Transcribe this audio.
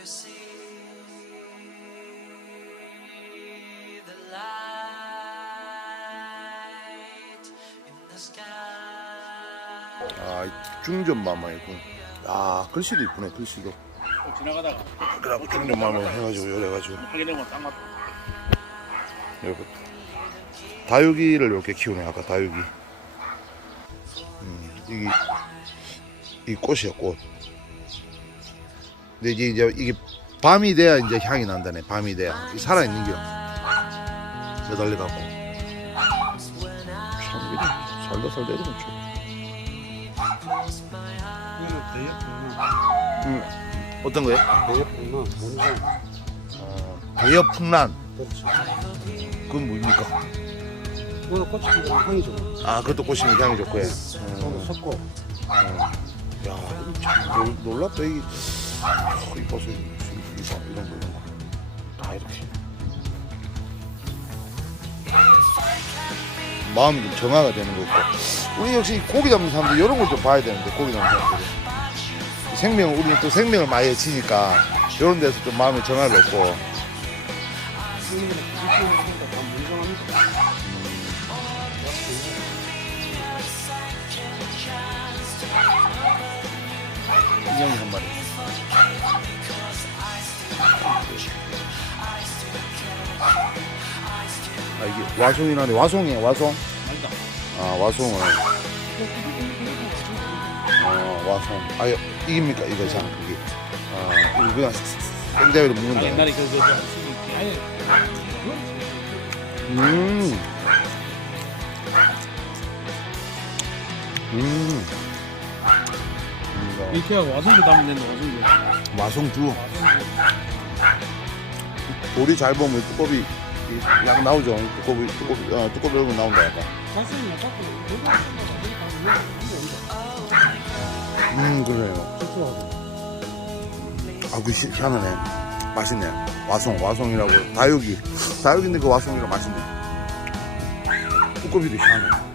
you see the light in the sky. 아, 군. 아, 글씨도 이쁘네, 글씨도. 지나가다가 그래, 중전마마 해가지고, 이래가지고. 하게 되면 딱 맞다. 이렇게. 다육이를 이렇게 키우네, 아까 다육이. 음, 이게, 이 꽃이야, 꽃. 근데 이제, 이제 이게 밤이 돼야 이제 향이 난다네, 밤이 돼야. 이 살아 있는 겨. 매달려 갖고. 참, 이게 살다 살다 이러면 이거는 대역구나. 음, 어떤 거예요? 뭔가 어, 대여풍란. 그렇지. 그건 뭡니까? 그거는 꽃이 피면 향이 좋아. 아, 그것도 꽃이면 향이 좋고 해. 저는 섞고. 야, 이거 참 놀, 놀랍다. 이 이거, 이거, 이런 거, 이런 거. 다 이렇게. 마음이 좀 정화가 되는 거고. 우리 역시 고기 잡는 사람들 이런 걸 좀 봐야 되는데, 고기 잡는 사람들이. 생명, 우리는 또 생명을 많이 해치니까, 이런 데서 좀 마음의 정화를 얻고. 문성합니다. 인형이 한 마리. 아, 이게 와송이라네. 와송이에요, 와송. 아니다. 아, 와송을. 어, 와송. 아, 이- 이깁니까? 이거 참, 그게. 아, 이거 그냥 아. 옛날에 그, 그, 저, 수기, 아니, 음. 음. 음, 이렇게 와송도 담으면 된다, 와송도. 이거 와송주. 돌이 잘 보면 두꺼비 이약 나오죠. 두꺼비, 두꺼비, 어, 두꺼비 얼굴 나온다, 약간. 음, 그래요. 아, 그 시- 희한하네. 맛있네. 와송, 와송이라고. 다육이. 다육인데 그 와송이라 맛있네. 두꺼비도 희한해.